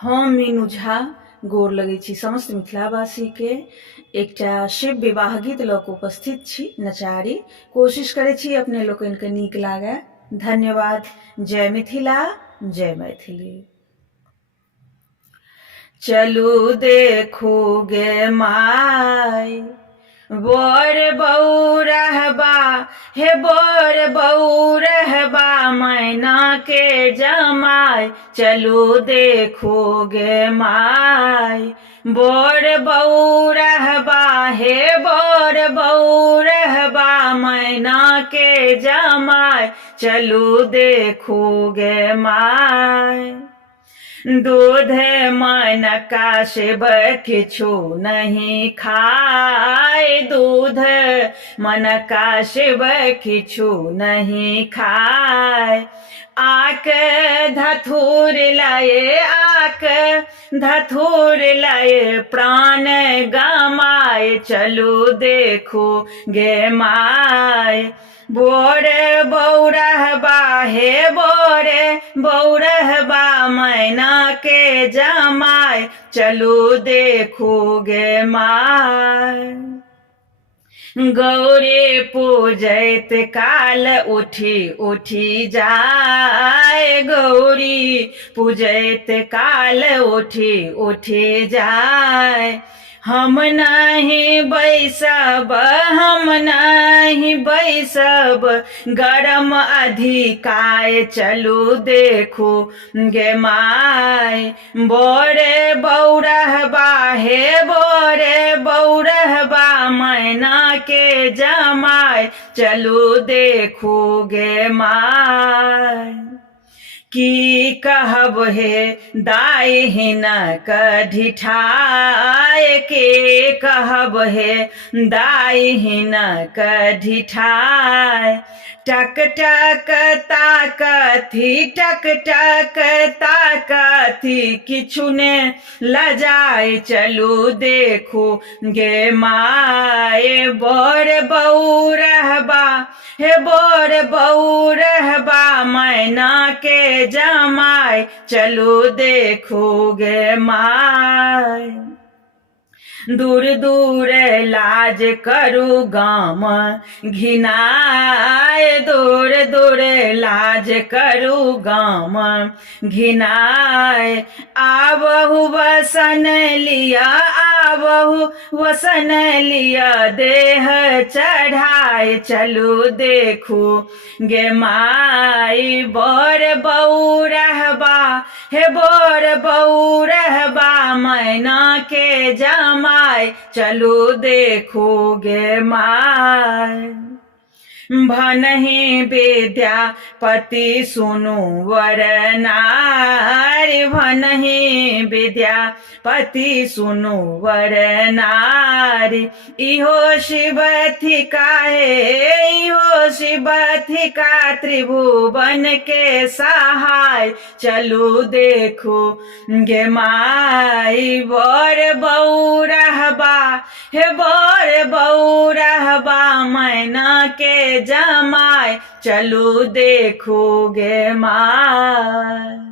हम मीनू झा गोर लगै छी समस्त मिथिलावासी के एकटा शिव विवाह गीत लऽ कऽ उपस्थित छी नचारी। कोशिश करै छी अपने लोकनि के नीक लागै। धन्यवाद। जय मिथिला, जय मैथिली। चलू देखू गे माय, बर बऊ रहबा हे बर बऊ रहबा मैना के जमाय। चलू देखू गे माय, बर बऊ रहबा हे बर बऊ रहबा मैना के जमाय। चलू देखू गे माय, दूध मनका शिव किछु नहीं खाए। दूध मनका शिव किछु नहीं खाए। आक धथुर लाए, आक धथुर लाए प्राण गमाए। चलू देखू गे माय, बोर बऊ रहबा हे बोर बऊ रहबा मैना के जमाय। चलू देखू गे माय, गौरी पूजैत काल उठी उठी जाय। गौरी पूजैत काल उठी उठी जाय। हम नहीं बैसब, हम नहीं बैसब गरम अधिकाय। चलू देखू गे माय, बोरे बऊ रहबा हे बोरे बऊ रहबा मैना के जमाय। चलू देखू गे माय, की कहब हे दाय हिनक ढिठाय। के कहब हे दाय हिनक ढिठाय। टक टक ताकथी, टक टक ताकथी किछु ने लजाय। चलू देखू गे माय, बर बऊ रहबा हे बर बऊ रहबा मैना के जमाय। चलू देखू गे माय, दूर दूर लाज करू गाम घिनाय। दूर दूर लाज करू गाम घिनाय। आबहु वसन लिया, आबहु वसन लिया देह चढ़ाय। चलू देखू गे माय, बर बऊ रहबा हे बर बऊ रहबा मैना के जमाय। चलू देखू गे माय, भनहि विद्यापति सुनु वर नारी। भनहि विद्यापति सुनु वर नारी। इहो शिव थिका हे, इहो शिव थिका त्रिभुवन के सहाय। चलू देखू गे माय, बर बऊ रहबा हे बर बऊ रहबा मैना के जमाय। चलू देखू गे माय।